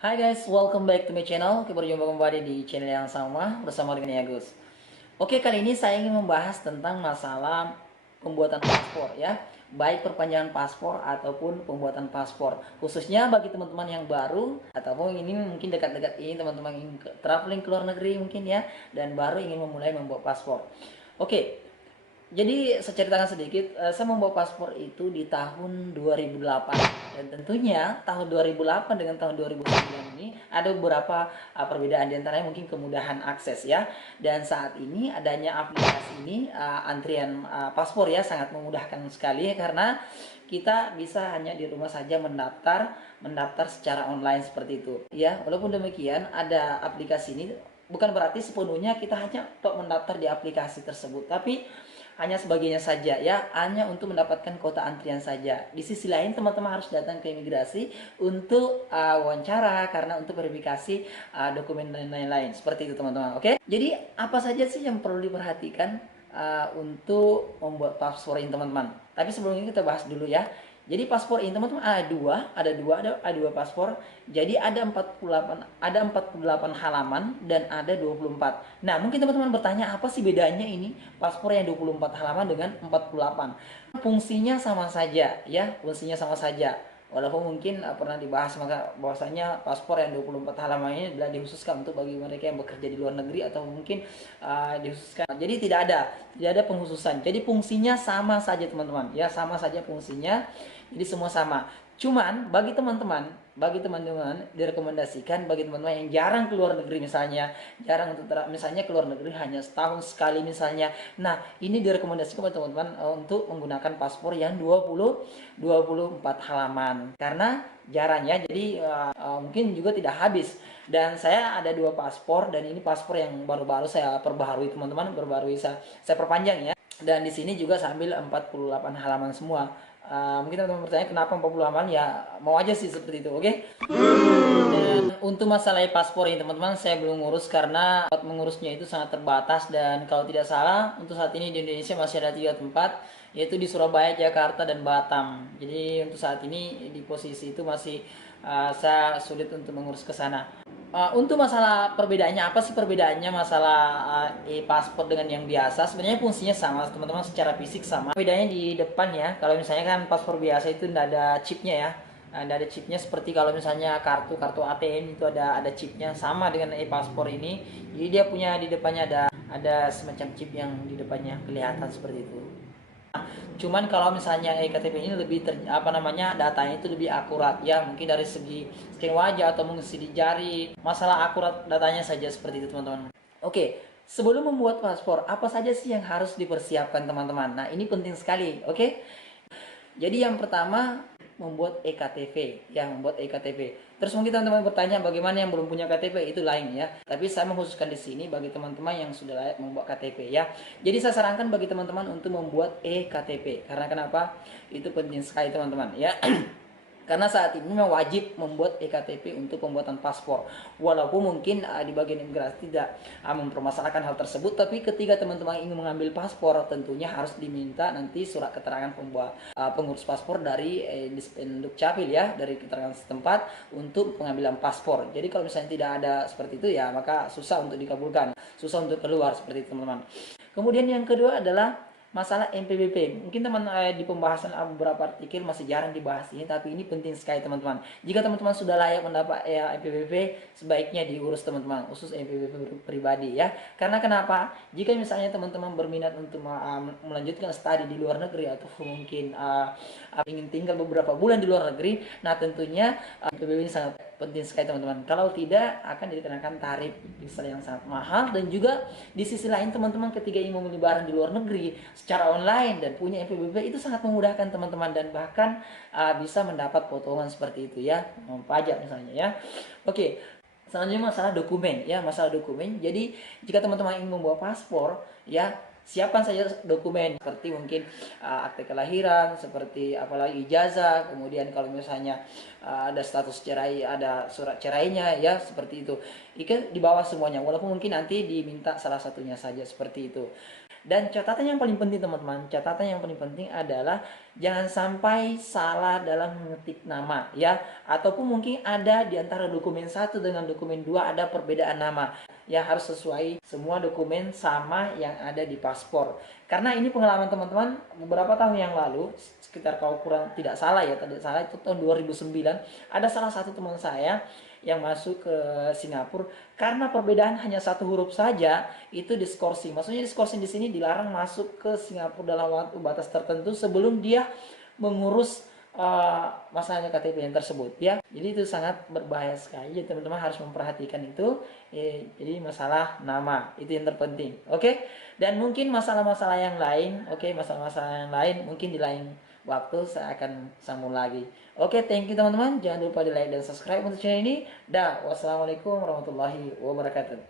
Hai guys, welcome back to my channel. Kita berjumpa kembali di channel yang sama bersama dengan Agus. Oke, kali ini saya ingin membahas tentang masalah pembuatan paspor ya. Baik perpanjangan paspor ataupun pembuatan paspor. Khususnya bagi teman-teman yang baru ataupun ini mungkin dekat-dekat ini teman-teman ingin traveling ke luar negeri mungkin ya dan baru ingin memulai membuat paspor. Oke, jadi saya ceritakan sedikit, saya membawa paspor itu di tahun 2008 dan tentunya tahun 2008 dengan tahun 2009 ini ada beberapa perbedaan, diantaranya mungkin kemudahan akses ya. Dan saat ini adanya aplikasi ini, antrian paspor ya sangat memudahkan sekali karena kita bisa hanya di rumah saja mendaftar secara online seperti itu ya. Walaupun demikian ada aplikasi ini bukan berarti sepenuhnya kita hanya untuk mendaftar di aplikasi tersebut, tapi hanya sebagainya saja ya, hanya untuk mendapatkan kota antrian saja. Di sisi lain teman-teman harus datang ke imigrasi untuk wawancara karena untuk verifikasi dokumen dan lain-lain seperti itu teman-teman. Oke, jadi apa saja sih yang perlu diperhatikan untuk membuat paspor ini teman-teman? Tapi sebelum ini kita bahas dulu ya. Jadi paspor ini teman-teman ada dua paspor. Jadi ada 48 halaman dan ada 24. Nah, mungkin teman-teman bertanya apa sih bedanya ini paspor yang 24 halaman dengan 48? Fungsinya sama saja ya, fungsinya sama saja. Walaupun mungkin pernah dibahas maka bahwasanya paspor yang 24 halaman ini adalah dikhususkan untuk bagi mereka yang bekerja di luar negeri atau mungkin dikhususkan. Jadi tidak ada penghususan. Jadi fungsinya sama saja teman-teman. Ya, sama saja fungsinya. Jadi semua sama. Cuman bagi teman-teman direkomendasikan bagi teman-teman yang jarang keluar negeri misalnya, jarang untuk misalnya keluar negeri hanya setahun sekali misalnya. Nah, ini direkomendasikan bagi teman-teman untuk menggunakan paspor yang 24 halaman. Karena jarangnya jadi mungkin juga tidak habis. Dan saya ada dua paspor dan ini paspor yang baru-baru saya perbaharui teman-teman, saya perpanjang ya. Dan di sini juga sambil 48 halaman semua. Mungkin teman-teman bertanya kenapa 40 halaman, ya mau aja sih seperti itu, oke? Okay? Dan untuk masalah paspor ini teman-teman saya belum ngurus karena tempat mengurusnya itu sangat terbatas. Dan kalau tidak salah untuk saat ini di Indonesia masih ada 3 tempat, yaitu di Surabaya, Jakarta, dan Batam. Jadi untuk saat ini di posisi itu masih saya sulit untuk mengurus ke sana. Untuk masalah perbedaannya, apa sih perbedaannya masalah e-paspor dengan yang biasa? Sebenarnya fungsinya sama teman-teman, secara fisik sama. Bedanya di depan ya, kalau misalnya kan paspor biasa itu tidak ada chipnya ya. Tidak ada chipnya seperti kalau misalnya kartu ATM itu ada chipnya, sama dengan e-paspor ini. Jadi dia punya di depannya ada semacam chip yang di depannya kelihatan seperti itu. Cuman kalau misalnya ektp ini lebih datanya itu lebih akurat ya, mungkin dari segi scan wajah atau mungkin sidik jari, masalah akurat datanya saja seperti itu teman-teman. Oke, sebelum membuat paspor apa saja sih yang harus dipersiapkan teman-teman? Nah, ini penting sekali, oke? Jadi yang pertama membuat ektp ya, membuat ektp. Terus mungkin teman-teman bertanya bagaimana yang belum punya KTP, itu lain ya. Tapi saya mengkhususkan di sini bagi teman-teman yang sudah layak membuat KTP ya. Jadi saya sarankan bagi teman-teman untuk membuat ektp. Karena kenapa? Itu penting sekali teman-teman ya. Karena saat ini memang wajib membuat ektp untuk pembuatan paspor. Walaupun mungkin di bagian imigrasi tidak mempermasalahkan hal tersebut, tapi ketika teman-teman ingin mengambil paspor tentunya harus diminta nanti surat keterangan pengurus paspor dari Dispenduk Capil ya, dari keterangan setempat untuk pengambilan paspor. Jadi kalau misalnya tidak ada seperti itu ya, maka susah untuk dikabulkan, susah untuk keluar seperti itu teman-teman. Kemudian yang kedua adalah masalah MPBP. Mungkin teman di pembahasan beberapa artikel masih jarang dibahas ini, tapi ini penting sekali teman-teman. Jika teman-teman sudah layak mendapat MPBP, sebaiknya diurus teman-teman, khusus MPBP pribadi ya. Karena kenapa? Jika misalnya teman-teman berminat untuk melanjutkan studi di luar negeri atau mungkin ingin tinggal beberapa bulan di luar negeri, nah tentunya MPBP ini sangat penting sekali teman-teman. Kalau tidak akan dikenakan tarif yang sangat mahal. Dan juga di sisi lain teman-teman ketika ingin membeli barang di luar negeri secara online dan punya MPBP itu sangat memudahkan teman-teman, dan bahkan bisa mendapat potongan seperti itu ya, pajak misalnya ya. Oke, selanjutnya masalah dokumen ya, masalah dokumen. Jadi jika teman-teman ingin membawa paspor ya, siapkan saja dokumen seperti mungkin akte kelahiran, seperti apalagi ijazah, kemudian kalau misalnya ada status cerai, ada surat cerainya ya, seperti itu. Itu dibawa semuanya, walaupun mungkin nanti diminta salah satunya saja seperti itu. Dan catatan yang paling penting teman-teman, catatan yang paling penting adalah jangan sampai salah dalam mengetik nama ya, ataupun mungkin ada di antara dokumen satu dengan dokumen dua ada perbedaan nama ya, harus sesuai semua dokumen sama yang ada di paspor. Karena ini pengalaman teman-teman beberapa tahun yang lalu, sekitar kalau kurang tidak salah ya, tidak salah itu tahun 2009, ada salah satu teman saya yang masuk ke Singapura karena perbedaan hanya satu huruf saja itu diskorsing. Maksudnya diskorsing di sini dilarang masuk ke Singapura dalam waktu batas tertentu sebelum dia mengurus masalahnya KTP yang tersebut ya. Jadi itu sangat berbahaya sekali. Jadi teman-teman harus memperhatikan itu. Jadi masalah nama itu yang terpenting. Oke. Dan mungkin masalah-masalah yang lain, masalah-masalah yang lain mungkin di lain waktu saya akan sambung lagi. Oke, thank you teman-teman. Jangan lupa di like dan subscribe untuk channel ini. Dah, wassalamualaikum warahmatullahi wabarakatuh.